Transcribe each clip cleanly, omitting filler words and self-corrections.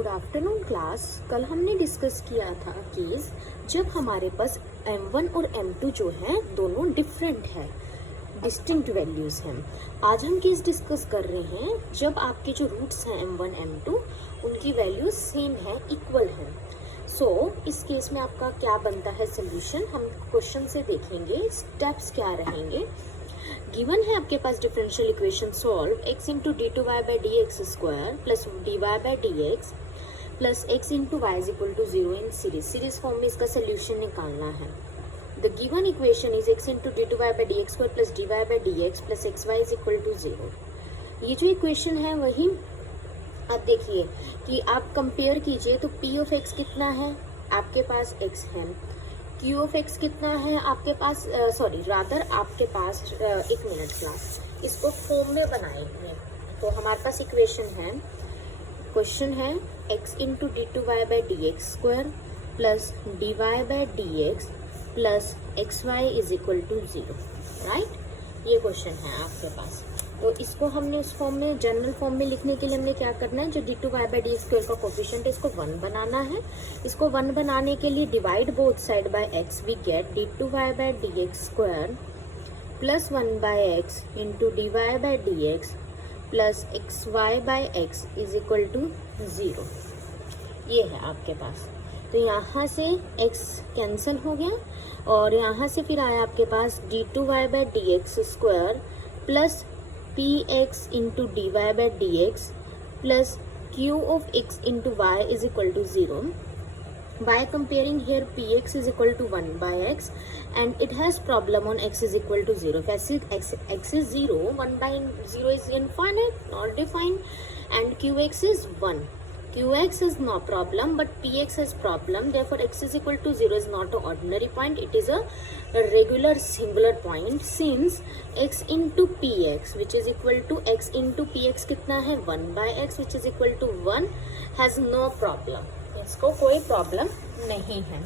Good afternoon class. कल हमने discuss किया था केस जब हमारे पास m1 और m2 जो हैं दोनों डिफरेंट है, डिस्टिंक्ट वैल्यूज़ हैं। आज हम केस डिस्कस कर रहे हैं जब आपके जो रूट्स हैं m1 m2 उनकी वैल्यूज सेम है, इक्वल है। सो इस केस में आपका क्या बनता है सोल्यूशन, हम क्वेश्चन से देखेंगे स्टेप्स क्या रहेंगे। गिवन है आपके पास differential equation solve x into d two y by d x square plus d y by d x plus x into y is equal to 0 in series form में इसका solution निकालना है। The given equation is x into d two y by d x square plus d y by d x plus x y is equal to 0। ये जो equation है वही आप देखिए कि आप कंपेयर कीजिए तो p ऑफ x कितना है, आपके पास x है, q ऑफ x कितना है आपके पास, आपके पास एक मिनट क्लास, इसको फॉर्म में बनाएंगे। तो हमारे पास इक्वेशन है, क्वेश्चन है x into d two y by d x square plus d y by d x plus x y is equal to 0, right. ये क्वेश्चन है आपके पास। तो इसको हमने उस फॉर्म में, जनरल फॉर्म में लिखने के लिए हमने क्या करना है, जो d two y by d square का कोफिशिएंट है इसको 1 बनाना है। इसको 1 बनाने के लिए divide both side by x, we get d two y by d x square plus 1 by x into d y by d x plus x y by x is equal to 0। ये है आपके पास। तो यहाँ से x cancel हो गया और यहाँ से फिर आया आपके पास d two y by d x square plus px into dy by dx plus q of x into y is equal to 0. By comparing here px is equal to 1 by x and it has problem on x is equal to 0. If x is 0, 1 by 0 is infinite, not defined, and qx is 1. qx is no problem but px has problem, therefore x is equal to 0 is not an ordinary point, it is a regular singular point since x into px which is equal to x into px कितना है 1 by x which is equal to 1 has no problem, इसको कोई problem नहीं है।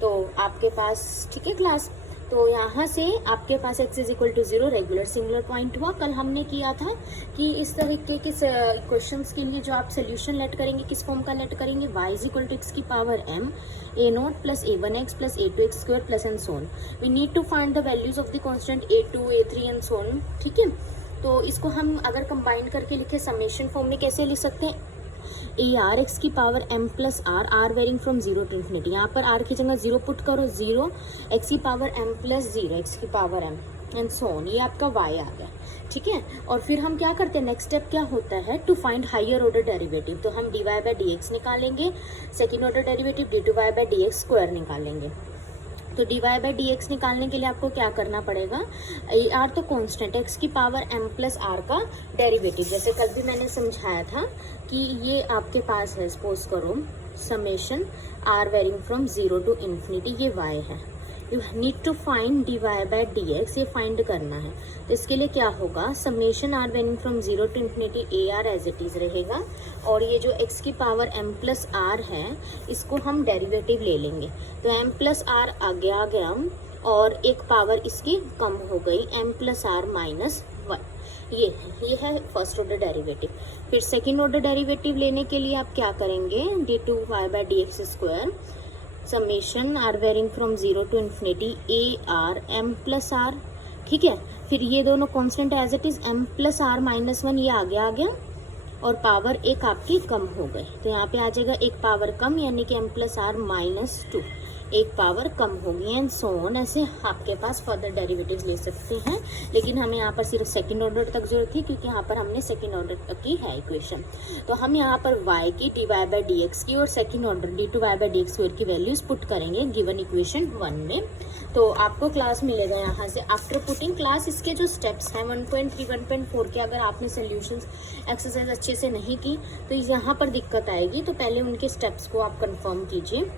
तो आपके पास ठीक है क्लास। तो यहाँ से आपके पास x is equal to 0 regular singular point हुआ। कल हमने किया था कि इस तरीके के क्वेश्चंस के लिए जो आप सोल्यूशन लेट करेंगे किस फॉर्म का लेट करेंगे, y is equal to x की power m a naught plus a1x plus a2x square plus and so on. We need to find the values of the constant a2 a3 and so on, ठीक है। तो इसको हम अगर combine करके लिखे summation form में कैसे लिख सकते हैं, ए आर एक्स की power m plus r varying from 0 to infinity. यहाँ पर r की जगह 0 पुट करो, 0 x की पावर m प्लस 0 x की power m and so on. ये आपका y आ गया, ठीक है। और फिर हम क्या करते हैं, नेक्स्ट स्टेप क्या होता है, to find higher order derivative. तो हम d y by d x निकालेंगे, second order derivative d two y by d x square निकालेंगे। तो d y by d x निकालने के लिए आपको क्या करना पड़ेगा, ए आर तो कांस्टेंट, एक्स की पावर m प्लस आर का डेरिवेटिव, जैसे कल भी मैंने समझाया था कि ये आपके पास है, सपोज करो summation r varying from 0 to infinity, ये y है। You need to find d y by d x, ये फाइंड करना है। तो इसके लिए क्या होगा, summation r varying from 0 to infinity a r as it is रहेगा और ये जो x की पावर m प्लस आर है इसको हम डेरिवेटिव ले लेंगे। तो m प्लस आर आगे आ गया और एक पावर इसकी कम हो गई, m प्लस आर माइनस 1। ये है फर्स्ट ऑर्डर डेरिवेटिव। फिर सेकेंड ऑर्डर डेरिवेटिव लेने के लिए आप क्या करेंगे, d two y by d x square summation r varying from 0 to infinity a r m plus r, ठीक है। फिर ये दोनों constant as it is m plus r minus 1, ये आगे आ गया और पावर एक आपकी कम हो गई। तो यहाँ पे आ जाएगा एक पावर कम यानी कि m प्लस आर माइनस 2, एक पावर कम होगी एंड सो ऑन। ऐसे आपके पास फर्दर डेरिवेटिव्स ले सकते हैं, लेकिन हमें यहाँ पर सिर्फ सेकंड ऑर्डर तक जरूरत थी क्योंकि यहाँ पर हमने सेकंड ऑर्डर तक की है इक्वेशन। तो हम यहाँ पर y की d y by d x की और second order d two y by d x square की वैल्यूज पुट करेंगे गिवन इक्वेशन 1 में। तो आपको क्लास मिलेगा यहाँ से आफ्टर पुटिंग क्लास। इसके जो स्टेप्स हैं 1.3 1.4 के, अगर आपने सोल्यूशंस एक्सरसाइज अच्छे से नहीं की तो यहाँ पर दिक्कत आएगी, तो पहले उनके स्टेप्स को आप कन्फर्म कीजिए।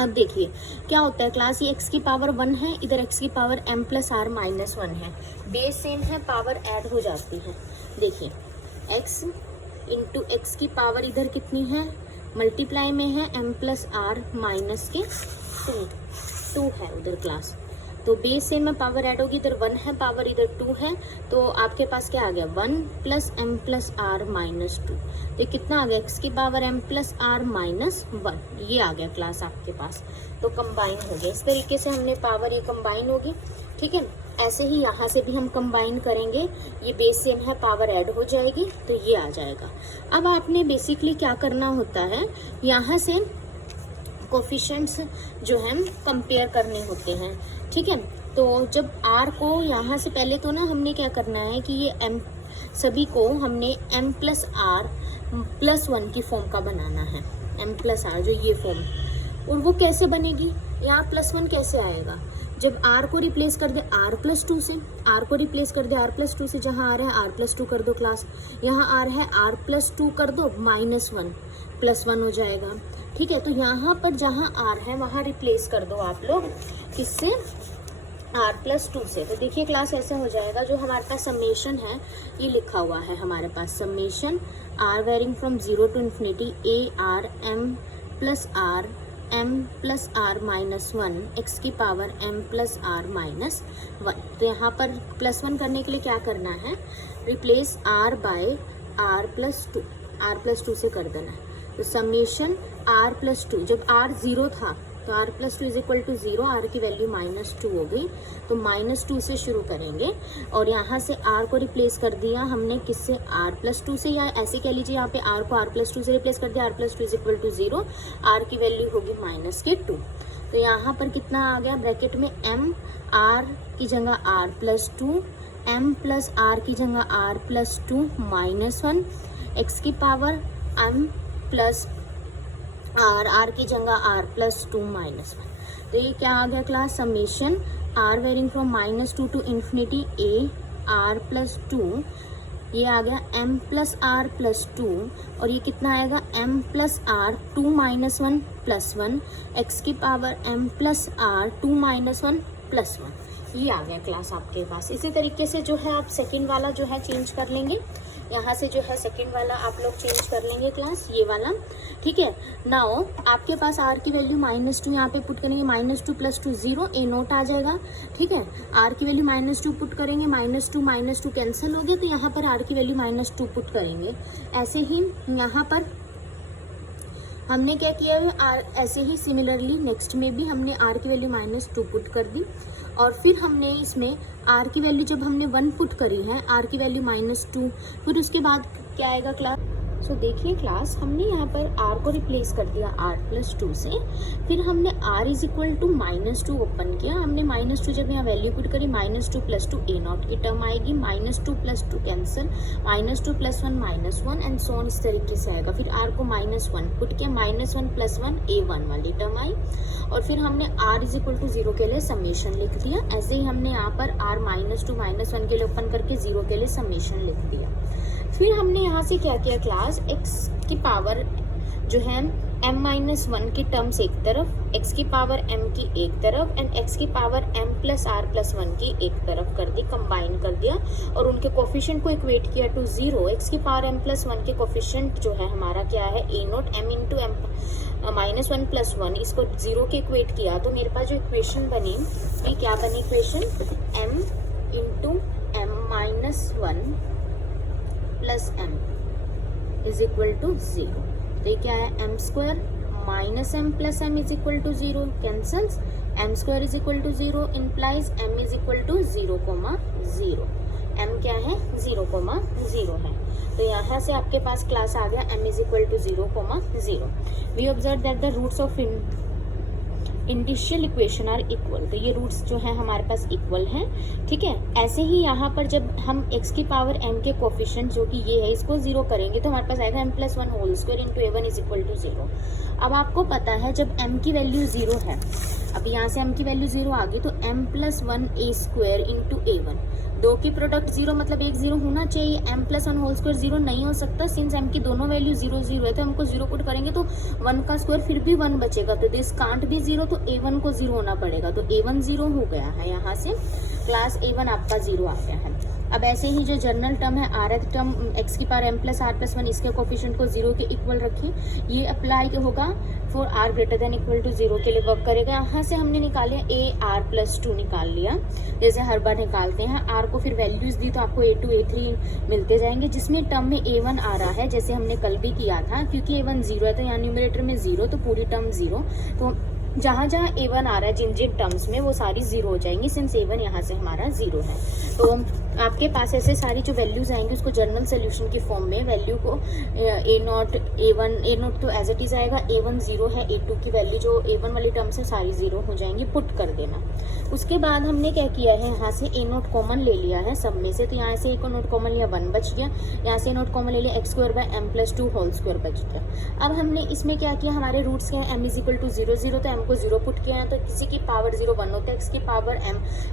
अब देखिए क्या होता है क्लास, ये x की पावर 1 है, इधर x की power m plus r minus 1 है, बेस सेम है, पावर ऐड हो जाती है। देखिए x इंटू एक्स की पावर इधर कितनी है, मल्टीप्लाई में है m प्लस आर माइनस के 2 है उधर क्लास। तो बेस सेम में पावर ऐड होगी, इधर 1 है पावर, इधर 2 है, तो आपके पास क्या आ गया 1 plus m plus r minus 2। तो कितना आ गया x की power m plus r minus 1, ये आ गया क्लास आपके पास। तो कंबाइन हो गया, इस तरीके से हमने पावर ये कंबाइन होगी, ठीक है। ऐसे ही यहाँ से भी हम कंबाइन करेंगे, ये बेस सेम है पावर ऐड हो जाएगी तो ये आ जाएगा। अब आपने बेसिकली क्या करना होता है, यहाँ से कोफिशिएंट्स जो हैं कंपेयर करने होते हैं, ठीक है। तो जब r को यहाँ से पहले तो ना हमने क्या करना है कि ये m सभी को हमने m प्लस आर प्लस 1 की फॉर्म का बनाना है, m प्लस आर जो ये फॉर्म, और वो कैसे बनेगी, यहाँ प्लस 1 कैसे आएगा, जब r को रिप्लेस कर दे r प्लस 2 से, r को रिप्लेस कर दे r प्लस 2 से, जहाँ r है r प्लस 2 कर दो क्लास, यहाँ r है r प्लस 2 कर दो माइनस 1 प्लस 1 हो जाएगा, ठीक है। तो यहाँ पर जहाँ r है वहाँ रिप्लेस कर दो आप लोग किससे, r प्लस 2 से। तो देखिए क्लास ऐसा हो जाएगा, जो हमारे पास समेशन है ये लिखा हुआ है हमारे पास, summation r varying from 0 to infinity a r m plus r m plus r minus 1 x की power m plus r minus 1। तो यहाँ पर प्लस 1 करने के लिए क्या करना है, replace r by r plus 2 से कर देना है। तो समेशन r प्लस 2, जब r 0 था तो r plus 2 is equal to 0, r की वैल्यू माइनस 2 हो गई, तो माइनस 2 से शुरू करेंगे और यहाँ से r को रिप्लेस कर दिया हमने किससे, r प्लस 2 से, या ऐसे कह लीजिए यहाँ पे r को r प्लस 2 से रिप्लेस कर दिया, r plus 2 is equal to 0, r की वैल्यू होगी माइनस के 2। तो यहाँ पर कितना आ गया ब्रैकेट में, m r की जगह r plus 2, m plus r की जगह r प्लस 2 माइनस 1, x की पावर m प्लस r की जगह r प्लस 2 माइनस 1। तो ये क्या आ गया class, summation r varying from minus 2 to infinity a r plus 2, ये आ गया m प्लस r प्लस 2, और ये कितना आएगा m plus r 2 minus 1 plus 1, x की power m plus r 2 minus 1 plus 1, ये आ गया क्लास आपके पास। इसी तरीके से जो है आप सेकंड वाला जो है चेंज कर लेंगे, यहाँ से जो है सेकंड वाला आप लोग चेंज कर लेंगे क्लास, ये वाला, ठीक है। नाउ आपके पास r की वैल्यू माइनस 2 यहाँ पे पुट करेंगे, माइनस 2 प्लस 2 0, a नोट आ जाएगा, ठीक है। r की वैल्यू माइनस 2 पुट करेंगे, माइनस 2 कैंसिल हो गया, तो यहाँ पर r की वैल्यू माइनस 2 पुट करेंगे। ऐसे ही यहाँ पर हमने क्या किया है, ऐसे ही सिमिलरली नेक्स्ट में भी हमने r की वैल्यू माइनस 2 पुट कर दी, और फिर हमने इसमें r की वैल्यू जब हमने 1 पुट करी है, r की वैल्यू माइनस 2, फिर उसके बाद क्या आएगा क्लास। सो देखिए क्लास, हमने यहाँ पर r को रिप्लेस कर दिया r प्लस 2 से, फिर हमने r is equal to minus 2 open किया, हमने माइनस 2 जब यहाँ वैल्यू पुट करी, माइनस 2 प्लस 2 a नॉट की टर्म आएगी, minus 2 plus 2 cancel, minus 2 plus 1 minus 1 and so on, इस तरीके से आएगा। फिर r को माइनस 1 पुट किया, माइनस 1 प्लस 1 a1 वाली टर्म आई, और फिर हमने r इज इक्वल टू 0 के लिए समेशन लिख दिया। ऐसे ही हमने यहाँ पर r माइनस 2 माइनस 1 के लिए ओपन करके 0 के लिए समेशन लिख दिया। फिर हमने यहाँ से क्या किया क्लास, x की पावर जो है m माइनस 1 की टर्म्स एक तरफ, x की पावर m की एक तरफ एंड x की power m plus r plus 1 की एक तरफ कर दी, कंबाइन कर दिया और उनके कोफिशिएंट को इक्वेट किया टू 0। x की पावर m प्लस 1 के कोफिशिएंट जो है हमारा क्या है, a note m into m minus 1 plus 1, इसको 0 के इक्वेट किया, तो मेरे पास जो इक्वेशन बनी, ये क्या बनी equation, m into m minus 1 plus m is equal to 0। तो ये क्या है, m square minus m plus m is equal to 0, cancels, m square is equal to 0 implies m is equal to 0, 0, m क्या है 0, 0 है। तो यहाँ से आपके पास क्लास आ गया m is equal to 0, 0। We observe that the roots of indicial equation are equal, तो ये रूट्स जो है हमारे पास इक्वल हैं, ठीक है। ऐसे ही यहाँ पर जब हम x की पावर m के कोफिशिएंट जो कि ये है, इसको 0 करेंगे तो हमारे पास आएगा m plus 1 whole square into a1 is equal to 0। अब आपको पता है जब m की वैल्यू 0 है, अब यहाँ से m की वैल्यू 0 आ गई, तो m plus 1 a square into a1, दो की प्रोडक्ट 0 मतलब एक 0 होना चाहिए, m प्लस 1 होल स्क्वायर 0 नहीं हो सकता, सिंस m की दोनों वैल्यू 0 0 है, तो हमको 0 पुट करेंगे तो 1 का स्क्वायर फिर भी 1 बचेगा, तो दिस कांट भी 0, तो a1 को 0 होना पड़ेगा, तो a1 0 हो गया है यहाँ से। क्लास a1 आपका 0 आ गया है। अब ऐसे ही जो जनरल टर्म है rth टर्म x की power m plus r plus 1, इसके कोफिशिएंट को 0 के इक्वल रखिए। ये अप्लाई होगा for r greater than equal to 0 के लिए वर्क करेगा। यहाँ से हमने निकाले a r प्लस 2 निकाल लिया, जैसे हर बार निकालते हैं। r को फिर वैल्यूज दी तो आपको a2 a3 मिलते जाएंगे, जिसमें टर्म में a1 आ रहा है जैसे हमने कल भी किया था, क्योंकि a1 0 है तो यहाँ न्यूमरेटर में 0, तो पूरी टर्म 0। तो जहाँ जहाँ a1 आ रहा है जिन जिन टर्म्स में वो सारी 0 हो जाएंगी, सिंस a1 यहाँ से हमारा 0 है। तो आपके पास ऐसे सारी जो वैल्यूज आएंगी उसको जनरल सोल्यूशन की फॉर्म में वैल्यू को a नॉट तो एज इट इज आएगा, a1 0 है, a2 की वैल्यू जो a1 वाली टर्म से सारी 0 हो जाएंगी, पुट कर देना। उसके बाद हमने क्या किया है, यहाँ से a नॉट कॉमन ले लिया है सब में से, तो यहाँ से a नॉट कॉमन लिया 1 बच गया, यहाँ से a नॉट कॉमन ले लिया x square by m plus 2 whole square बच गया। अब हमने इसमें क्या किया, हमारे रूट्स क्या है, m इज इक्वल टू 0 0, तो m को 0 पुट किया है, तो किसी की पावर 0 1 होता है, x की पावर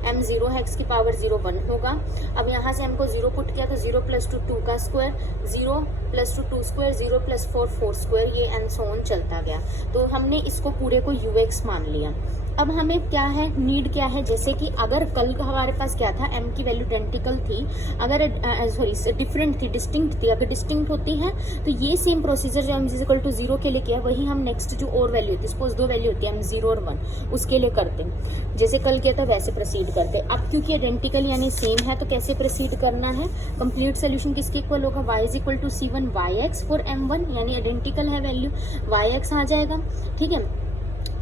m 0 है, x की पावर 0 1 होगा। अब यहाँ से m को 0 पुट किया तो 0 प्लस 2 2 का square, 0 plus 2 2 square, 0 plus 4 4 square, ये एंड सो ऑन चलता गया। तो हमने इसको पूरे को ux मान लिया। अब हमें क्या है, नीड क्या है, जैसे कि अगर कल हमारे पास क्या था, m की वैल्यू आइडेंटिकल थी, अगर सॉरी डिफरेंट थी, डिस्टिंक्ट थी, अगर डिस्टिंक्ट होती है तो ये सेम प्रोसीजर जो m इज इक्वल टू 0 के लिए किया वही हम नेक्स्ट जो और वैल्यू होती है, सपोज 2 वैल्यू होती है m 0 और 1, उसके लिए करते हैं। जैसे कल किया था वैसे प्रोसीड करते हैं। अब क्योंकि आइडेंटिकल यानी सेम है तो कैसे प्रोसीड करना है, कंप्लीट सोल्यूशन किसके इक्वल होगा, y is equal to c1 yx for m1, यानी आइडेंटिकल है वैल्यू, yx आ जाएगा, ठीक है,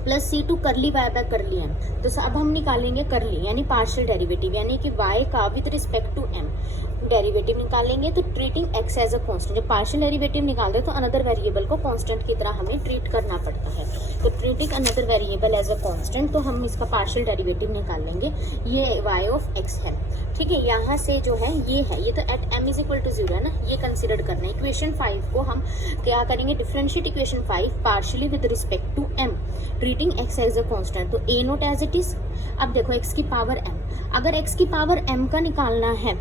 plus c2 curly y by curly m। तो अब हम निकालेंगे करली यानी पार्शियल डेरिवेटिव, यानी कि y का with respect to m derivative निकालेंगे। तो treating x as a constant, जब पार्शियल डेरिवेटिव निकालते तो अनदर वेरिएबल को कांस्टेंट की तरह हमें ट्रीट करना पड़ता है। तो treating another variable as a constant, तो हम इसका पार्शियल डेरिवेटिव निकालेंगे, ये y ऑफ x है, ठीक है। यहाँ से जो है ये तो at m is equal to 0 है ना, ये कंसिडर करना है। इक्वेशन 5 को हम क्या करेंगे, differentiate equation 5 partially with respect to m, treating x as a constant. तो a naught as it is. अब देखो x की पावर m, अगर x की पावर m का निकालना है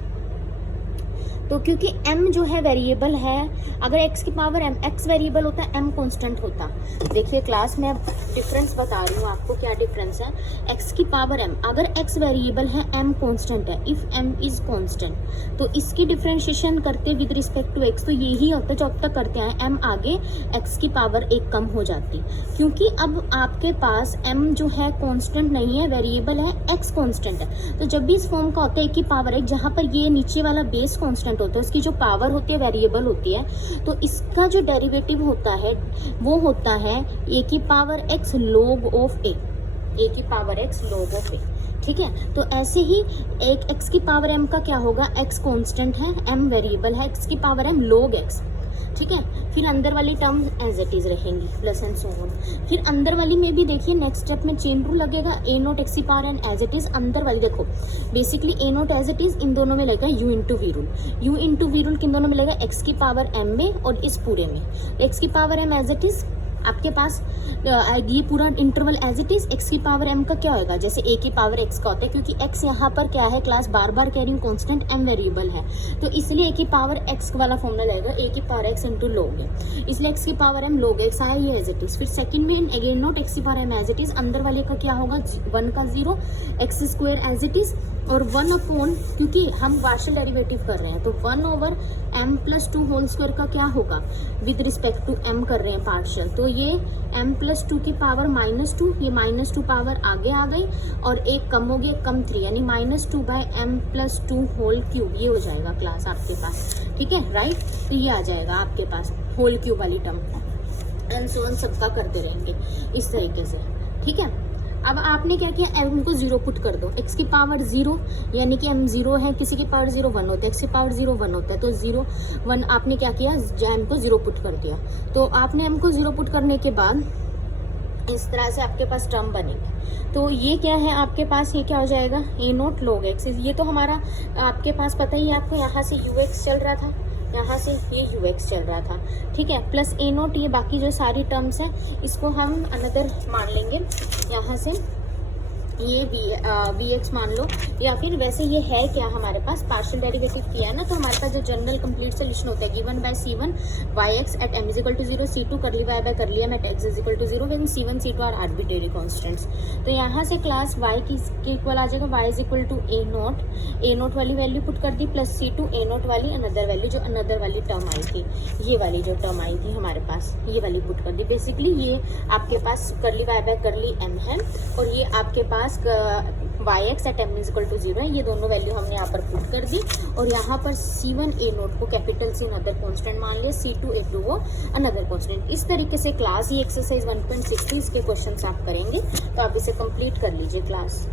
तो क्योंकि m जो है वेरिएबल है, अगर x की पावर m, x वेरिएबल होता है, m कांस्टेंट होता। देखिए क्लास में डिफरेंस बता रही हूँ आपको, क्या डिफरेंस है, x की पावर m, अगर x वेरिएबल है, m कांस्टेंट है, इफ m इज कांस्टेंट, तो इसकी डिफरेंशिएशन करते विद रिस्पेक्ट टू x, तो यही होता है जो अब तक करते हैं, m आगे x की पावर 1 कम हो जाती, क्योंकि अब आपके पास m जो है कांस्टेंट नहीं है, वेरिएबल है, x कांस्टेंट है। तो जब भी इस फॉर्म का होता है 1 की पावर 1, जहाँ पर ये नीचे वाला बेस कांस्टेंट होता है, उसकी जो पावर होती है वेरिएबल होती है, तो इसका जो डेरिवेटिव होता है वो होता है a की power x log of a, a की power x log of a, ठीक है। तो ऐसे ही एक x की पावर m का क्या होगा, x कांस्टेंट है, m वेरिएबल है, x की पावर m log x, ठीक है। फिर अंदर वाली टर्म एज इट इज रहेंगी, प्लस एंड सो ऑन। फिर अंदर वाली में भी देखिए नेक्स्ट स्टेप में चेन रूल लगेगा, a नोट x की power n as it is, अंदर वाली देखो basically a naught as it is, इन दोनों में लगेगा u into v rule, u into v rule किन दोनों में लगेगा, x की पावर m में और इस पूरे में। x की power m as it is आपके पास ये पूरा interval as it is, x की पावर m का क्या होगा, जैसे a की पावर x का होता है, क्योंकि x यहाँ पर क्या है, क्लास बार बार कह रही हूँ कांस्टेंट m वेरिएबल है, तो इसलिए a की पावर x वाला फॉर्मूला लगेगा, a की पावर x इंटू लोग है, इसलिए x की पावर m लोग x आया, ये एज इट इज। फिर सेकंड में अगेन नोट x की power m as it is, अंदर वाले का क्या होगा, 1 का 0, x square as it is, और 1 अपॉन, क्योंकि हम पार्शियल डेरिवेटिव कर रहे हैं तो 1 over m plus 2 whole square का क्या होगा, विद रिस्पेक्ट टू m कर रहे हैं पार्शियल, तो ये m प्लस 2 की पावर -2, ये -2 पावर आगे आ गई और एक कम हो गई, कम 3, यानी -2 by m plus 2 whole cube, ये हो जाएगा क्लास आपके पास, ठीक है, राइट। तो ये आ जाएगा आपके पास होल क्यूब वाली टर्म, एंड सो ऑन सबका करते रहेंगे इस तरीके से, ठीक है। अब आपने क्या किया, m को 0 पुट कर दो, x की पावर 0, यानी कि m 0 है, किसी की पावर 0 1 होता है, x की पावर 0 1 होता है, तो 0 1 आपने क्या किया, m को 0 पुट कर दिया। तो आपने m को 0 पुट करने के बाद इस तरह से आपके पास टर्म बनेगी। तो ये क्या है आपके पास, ये क्या हो जाएगा, a नोट log x, ये तो हमारा आपके पास पता ही है आपको, यहाँ से ux चल रहा था, यहाँ से ये ux चल रहा था, ठीक है, प्लस a नोट, ये बाकी जो सारी टर्म्स हैं इसको हम अनदर मान लेंगे, यहाँ से ये वी एक्स मान लो, या फिर वैसे ये है क्या हमारे पास पार्शियल डेरिवेटिव किया है ना, तो हमारे पास जो जनरल कंप्लीट सोल्यूशन होता है given by c1 yx at m is equal to 0, c2 curly y by curly m at x is equal to 0, when c1 c2 are arbitrary constants. तो यहाँ से क्लास y की equal आ जाएगा, y is equal to a naught वाली value put कर दी plus c2 a naught वाली अनदर वैल्यू, जो अनदर वाली टर्म आई थी, ये वाली जो टर्म आई थी हमारे पास, ये वाली पुट कर दी। बेसिकली ये आपके पास करली y बाय करली m है और ये आपके पास yx at m is equal to 0 है। ये दोनों वैल्यू हमने यहाँ पर पुट कर दी और यहाँ पर c1 a नोट को कैपिटल C अनदर कांस्टेंट मान लिया, c2 a2 वो अनदर कांस्टेंट। इस तरीके से क्लास ये एक्सरसाइज 1.60 के क्वेश्चंस आप करेंगे, तो आप इसे कंप्लीट कर लीजिए क्लास।